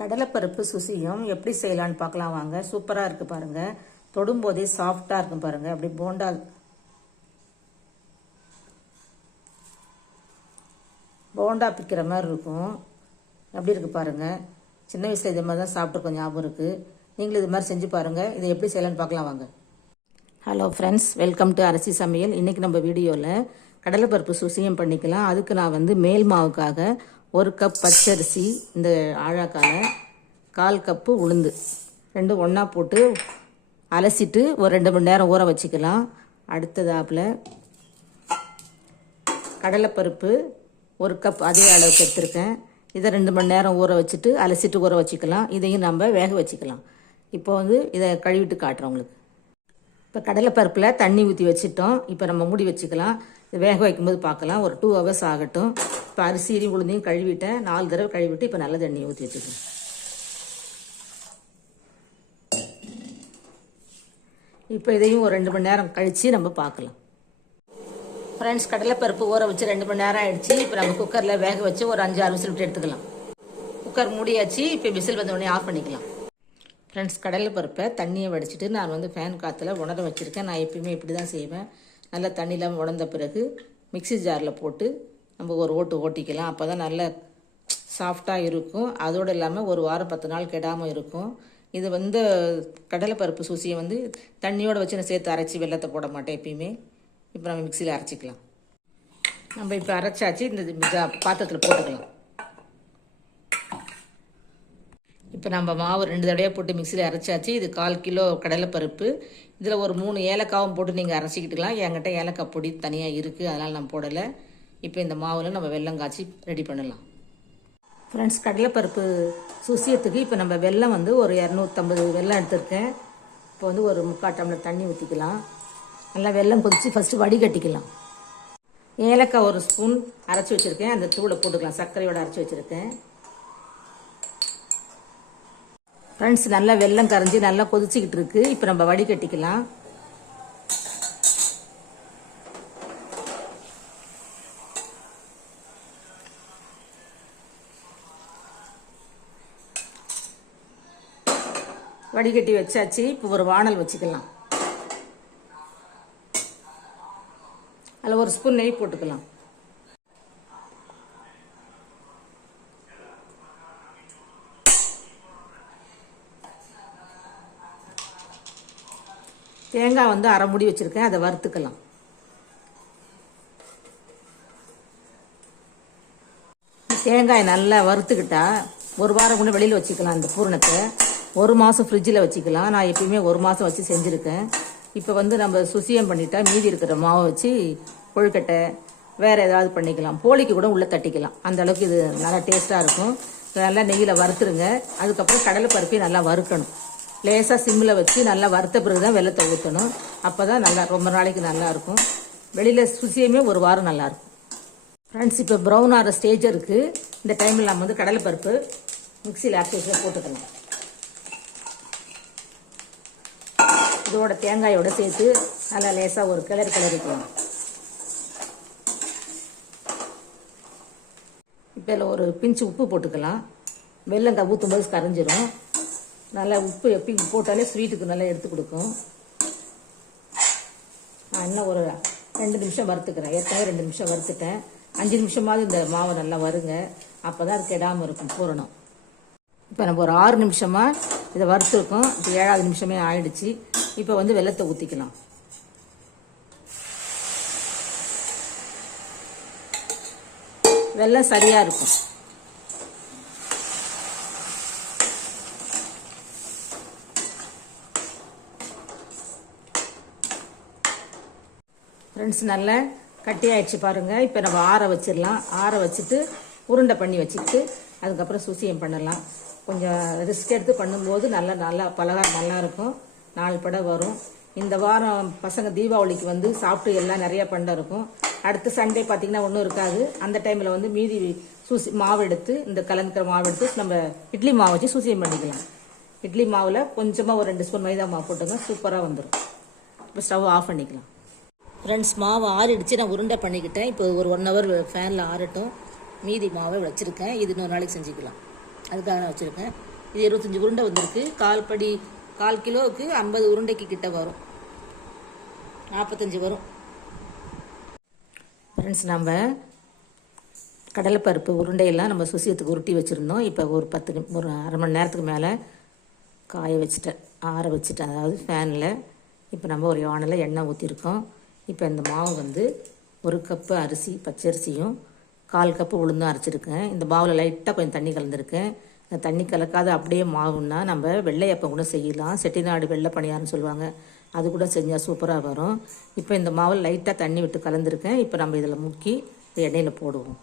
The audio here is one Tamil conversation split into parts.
கடலைப்பருப்பு சுசியும் எப்படி செய்யலான்னு பார்க்கலாம் வாங்க. சூப்பராக இருக்குது பாருங்கள் தொடும்போதே சாஃப்டாக இருக்கும் பாருங்கள் அப்படி போண்டா போண்டா பிக்கிற மாதிரி இருக்கும். எப்படி இருக்குது பாருங்கள் சின்ன வயசில் இது மாதிரி தான் சாப்பிட்டு ஞாபகம் இருக்குது நீங்களும் இது மாதிரி செஞ்சு பாருங்கள் இதை எப்படி செய்யலான்னு பார்க்கலாம் வாங்க. ஹலோ ஃப்ரெண்ட்ஸ் வெல்கம் டு அரிசி சமையல். இன்றைக்கி நம்ம வீடியோவில் கடலைப்பருப்பு சுசியம் பண்ணிக்கலாம். அதுக்கு நான் வந்து மேல் மாவுக்காக ஒரு கப் பச்சரிசி இந்த ஆழாக்கால கால் கப்பு உளுந்து. ரெண்டும் ஒன்றா போட்டு அலசிட்டு ஒரு ரெண்டு மணி நேரம் ஊற வச்சுக்கலாம். அடுத்ததாப்பில் கடலைப்பருப்பு ஒரு கப் அதே அளவுக்கு எடுத்திருக்கேன். இதை ரெண்டு மணி நேரம் ஊற வச்சுட்டு அலசிட்டு ஊற வச்சுக்கலாம். இதையும் நம்ம வேக வச்சுக்கலாம். இப்போ வந்து இதை கழுவிட்டு காட்டுறோம் உங்களுக்கு. இப்போ கடலைப்பருப்பில் தண்ணி ஊற்றி வச்சுட்டோம். இப்போ நம்ம மூடி வச்சுக்கலாம். வேக வைக்கும்போது பார்க்கலாம். ஒரு டூ ஹவர்ஸ் ஆகட்டும். இப்போ அரிசியும் உளுந்தையும் கழுவிட்டேன். நாலு தடவை கழுவிட்டு இப்போ நல்ல தண்ணி ஊற்றி வச்சுக்கலாம் இப்போ இதையும் ஒரு ரெண்டு மணி நேரம் கழித்து நம்ம பார்க்கலாம். ஃப்ரெண்ட்ஸ் கடலைப்பருப்பு ஊற வச்சு ரெண்டு மணி நேரம் ஆயிடுச்சு. இப்போ நம்ம குக்கரில் வேக வச்சு ஒரு அஞ்சு ஆறு விசில் விட்டு எடுத்துக்கலாம். குக்கர் மூடியாச்சு. இப்போ விசில் வந்த உடனே ஆஃப் பண்ணிக்கலாம். ஃப்ரெண்ட்ஸ் கடலைப்பருப்பை தண்ணியை வடிச்சிட்டு நான் வந்து ஃபேன் காற்றுல உணர வச்சுருக்கேன். நான் எப்பயுமே இப்படி தான் செய்வேன். நல்லா தண்ணியில் உணர்ந்த பிறகு மிக்ஸி ஜாரில் போட்டு நம்ம ஒரு ஓட்டு ஓட்டிக்கலாம். அப்போ தான் நல்ல சாஃப்டாக இருக்கும். அதோடு இல்லாமல் ஒரு வாரம் பத்து நாள் கெடாமல் இருக்கும். இது வந்து கடலைப்பருப்பு சூசியை வந்து தண்ணியோடு வச்சு நான் சேர்த்து அரைச்சி வெள்ளத்தை போட மாட்டேன் எப்பயுமே. இப்போ நம்ம மிக்சியில் அரைச்சிக்கலாம். நம்ம இப்போ அரைச்சாச்சு. இந்த ஜா- பாத்திரத்தில் போட்டுக்கலாம். இப்போ நம்ம மாவு ரெண்டு தடவையாக போட்டு மிக்சியில் அரைச்சாச்சு. இது கால் கிலோ கடலைப்பருப்பு. இதில் ஒரு மூணு ஏலக்காவும் போட்டு நீங்கள் அரைச்சிக்கிட்டுக்கலாம். என்கிட்ட ஏலக்காய் பொடி தனியாக இருக்குது அதனால் நான் போடலை. இப்போ இந்த மாவில் நம்ம வெல்லம் காய்ச்சி ரெடி பண்ணலாம். ஃப்ரெண்ட்ஸ் கடலைப்பருப்பு சுசியத்துக்கு இப்போ நம்ம வெல்லம் வந்து ஒரு இரநூத்தம்பது வெல்லம் எடுத்திருக்கேன். இப்போ வந்து ஒரு முக்கால் டம்ளர் தண்ணி ஊற்றிக்கலாம் நல்லா வெல்லம் கொதித்து ஃபஸ்ட்டு வடிகட்டிக்கலாம். ஏலக்காய் ஒரு ஸ்பூன் அரைச்சி வச்சுருக்கேன். அந்த தூளை போட்டுக்கலாம். சர்க்கரையோட அரைச்சி வச்சுருக்கேன். ஃப்ரெண்ட்ஸ் நல்லா வெள்ளம் கரைஞ்சி நல்லா கொதிச்சுக்கிட்டு இருக்கு. இப்போ நம்ம வடிகட்டிக்கலாம் வடிகட்டி வச்சாச்சு. இப்போ ஒரு வானல் வச்சுக்கலாம். அதில் ஒரு ஸ்பூன் நெய் போட்டுக்கலாம். தேங்காய் வந்து அரை முடி வச்சுருக்கேன் அதை வறுத்துக்கலாம். தேங்காய் நல்லா வறுத்துக்கிட்டா ஒரு வாரம் கூட வெளியில் வச்சுக்கலாம் இந்த பூரணத்தை. ஒரு மாதம் ஃப்ரிட்ஜில் வச்சுக்கலாம். நான் எப்பயுமே ஒரு மாதம் வச்சு செஞ்சுருக்கேன். இப்போ வந்து நம்ம சுசியம் பண்ணிட்டா மீதி இருக்கிற மாவை வச்சு கொழுக்கட்டை வேறு ஏதாவது பண்ணிக்கலாம். போலிக்கு கூட உள்ளே தட்டிக்கலாம். அந்த அளவுக்கு இது நல்லா டேஸ்ட்டாக இருக்கும். நல்லா நெய்யில் வறுத்துருங்க. அதுக்கப்புறம் கடலை பருப்பையும் நல்லா வறுக்கணும். லேசாக சிம்மில் வச்சு நல்லா வறுத்த பிறகு தான் வெள்ளத்தை ஊற்றணும் அப்போ தான் நல்லா ரொம்ப நாளைக்கு நல்லா இருக்கும். வெளியில் சுசியமே ஒரு வாரம் நல்லாயிருக்கும் ஃப்ரெண்ட்ஸ் இப்போ ப்ரௌன் ஆகிற ஸ்டேஜ் இருக்குது இந்த டைமில் நம்ம வந்து கடலைப்பருப்பு மிக்சியில் அரைச்சி போட்டுக்கலாம். இதோட தேங்காயோட சேர்த்து நல்லா லேசாக ஒரு கிளறி கிளறிக்கலாம் இப்போ இதில் ஒரு பிஞ்சு உப்பு போட்டுக்கலாம். வெள்ளம் க ஊற்றும் போது கரைஞ்சிரும். நல்லா உப்பு எப்பயும் போட்டாலே ஸ்வீட்டுக்கு நல்லா எடுத்து கொடுக்கும். நான் இன்னும் ஒரு ரெண்டு நிமிஷம் வறுத்துக்கிறேன். ஏற்கனவே ரெண்டு நிமிஷம் வறுத்துட்டேன். அஞ்சு நிமிஷமாவது இந்த மாவு நல்லா வருங்க. அப்போ தான் அது கெடாமல் இருக்கும் பூரணம். இப்போ நம்ம ஒரு ஆறு நிமிஷமாக இதை வறுத்துருக்கோம். இப்போ ஏழாவது நிமிஷமே ஆயிடுச்சு. இப்போ வந்து வெள்ளத்தை ஊற்றிக்கலாம் வெள்ளம் சரியாக இருக்கும். ஃப்ரெண்ட்ஸ் நல்லா கட்டியாயிடுச்சு பாருங்கள் இப்போ நம்ம ஆற வச்சிடலாம். ஆற வச்சுட்டு உருண்டை பண்ணி வச்சுட்டு அதுக்கப்புறம் சுசியம் பண்ணலாம். கொஞ்சம் ரிஸ்க் எடுத்து பண்ணும்போது நல்லா நல்லா பலகாரம் நல்லாயிருக்கும் நாலு படம் வரும். இந்த வாரம் பசங்க தீபாவளிக்கு வந்து சாப்பிட்டு எல்லாம் நிறைய பண்டம் இருக்கும். அடுத்த சண்டே பார்த்தீங்கன்னா ஒன்றும் இருக்காது. அந்த டைமில் வந்து மீதி சூசி மாவு எடுத்து இந்த கலந்துக்கிற மாவு எடுத்து நம்ம இட்லி மாவு வச்சு சூசியம் பண்ணிக்கலாம். இட்லி மாவில் கொஞ்சமாக ஒரு ரெண்டு ஸ்பூன் மைதா மாவு போட்டுங்க சூப்பராக வந்துடும் இப்போ ஸ்டவ் ஆஃப் பண்ணிக்கலாம். ஃப்ரெண்ட்ஸ் மாவு ஆறிடுச்சு. நான் உருண்டை பண்ணிக்கிட்டேன். இப்போ ஒரு ஒன் ஹவர் ஃபேனில் ஆறட்டும். மீதி மாவை வச்சுருக்கேன். இது இன்னொரு நாளைக்கு செஞ்சுக்கலாம். அதுக்காக நான் வச்சுருக்கேன். இது இருபத்தஞ்சி உருண்டை வந்திருக்கு. கால் படி கால் கிலோவுக்கு ஐம்பது உருண்டைக்கு கிட்ட வரும். நாற்பத்தஞ்சு வரும். ஃப்ரெண்ட்ஸ் நம்ம கடலைப்பருப்பு உருண்டையெல்லாம் நம்ம சுசியத்துக்கு உருட்டி வச்சுருந்தோம். இப்போ ஒரு பத்து ஒரு அரை மணி நேரத்துக்கு மேலே காய வச்சுட்டேன். ஆற வச்சுட்டேன். அதாவது ஃபேனில் இப்போ நம்ம ஒரு யானில் எண்ணெய் ஊற்றிருக்கோம் இப்போ இந்த மாவு வந்து ஒரு கப்பு அரிசி பச்சரிசியும் கால் கப்பு உளுந்தும் அரைச்சிருக்கேன். இந்த மாவில் லைட்டாக கொஞ்சம் தண்ணி கலந்துருக்கேன். இந்த தண்ணி கலக்காத அப்படியே மாவுன்னா நம்ம வெள்ளையப்பம் கூட செய்யலாம். செட்டிநாடு வெள்ளை பணியாரம்னு சொல்லுவாங்க. அது கூட செஞ்சால் சூப்பராக வரும். இப்போ இந்த மாவில் லைட்டாக தண்ணி விட்டு கலந்துருக்கேன். இப்போ நம்ம இதில் முக்கி இந்த எண்ணெயில் போடுவோம்.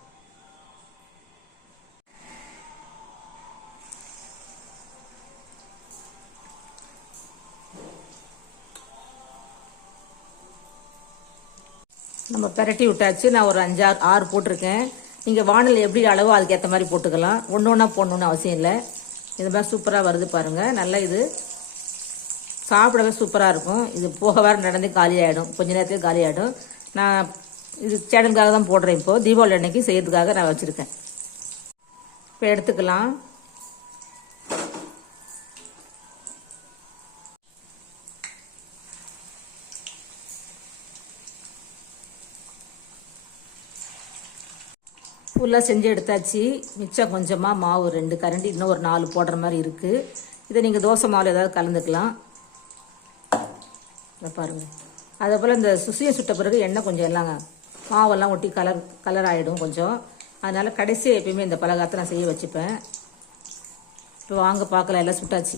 நம்ம பிரட்டி விட்டாச்சு. நான் ஒரு அஞ்சாறு ஆறு போட்டிருக்கேன். நீங்கள் வானல் எப்படி அளவோ அதுக்கேற்ற மாதிரி போட்டுக்கலாம். ஒன்று ஒன்றா போடணுன்னு அவசியம் இல்லை. இது மாதிரி சூப்பராக வருது பாருங்கள் நல்லா இது. சாப்பிடவே சூப்பராக இருக்கும். இது போக வாரம் நடந்து காலியாகிடும் கொஞ்ச நேரத்தில் காலியாகிடும் நான் இது சேனலுக்காக தான் போடுறேன் இப்போது தீபாவளி அன்னைக்கு செய்யறதுக்காக நான் வச்சுருக்கேன். இப்போ எடுத்துக்கலாம். ஃபுல்லாக செஞ்சு எடுத்தாச்சு. மிச்சம் கொஞ்சமாக மாவு ரெண்டு கரண்டி இன்னும் ஒரு நாலு போடுற மாதிரி இருக்குது இதை நீங்கள் தோசை மாவில் ஏதாவது கலந்துக்கலாம். இதை பாருங்கள் அதே போல் இந்த சுசியை சுட்ட பிறகு எண்ணெய் கொஞ்சம் எல்லாங்க மாவெல்லாம் ஒட்டி கலர் கலர் ஆகிடும் கொஞ்சம். அதனால் கடைசியாக எப்பயுமே இந்த பலகாரத்தை நான் செய்ய வச்சுப்பேன். இப்போ வாங்க பார்க்கலாம். எல்லாம் சுட்டாச்சு.